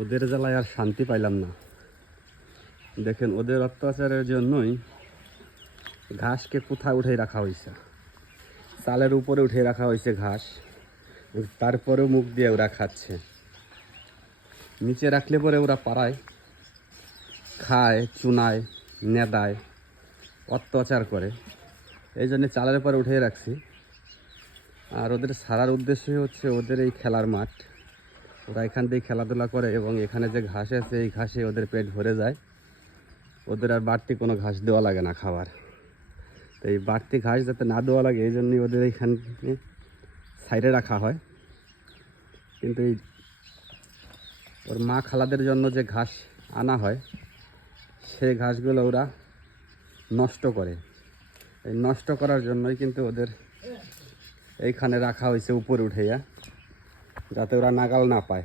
ওদের জ্বালায় আর শান্তি পাইলাম না। দেখেন ওদের অত্যাচারের জন্যই ঘাসকে কোথায় উঠে রাখা হয়েছে, চালের উপরে উঠে রাখা হয়েছে ঘাস, তারপরেও মুখ দিয়ে ওরা খাচ্ছে। নিচে রাখলে পরে ওরা পাড়ায় খায়, চুনায়, নেদায়, অত্যাচার করে। এই জন্যে চালের পরে উঠে রাখছি। আর ওদের ছাড়ার উদ্দেশ্যই হচ্ছে ওদের এই খেলার মাঠ, ওরা এখান থেকে খেলাধুলা করে এবং এখানে যে ঘাস আছে এই ঘাসে ওদের পেট ভরে যায়। ওদের আর বাড়তি কোনো ঘাস দেওয়া লাগে না খাবার। তো এই বাড়তি ঘাস যাতে না দেওয়া লাগে এই জন্যই ওদের এইখানে সাইডে রাখা হয়। কিন্তু এই ওর মা খালাদের জন্য যে ঘাস আনা হয় সেই ঘাসগুলো ওরা নষ্ট করে। এই নষ্ট করার জন্যই কিন্তু ওদের এইখানে রাখা হয়েছে উপরে উঠাইয়া, যাতে ওরা নাগাল না পায়।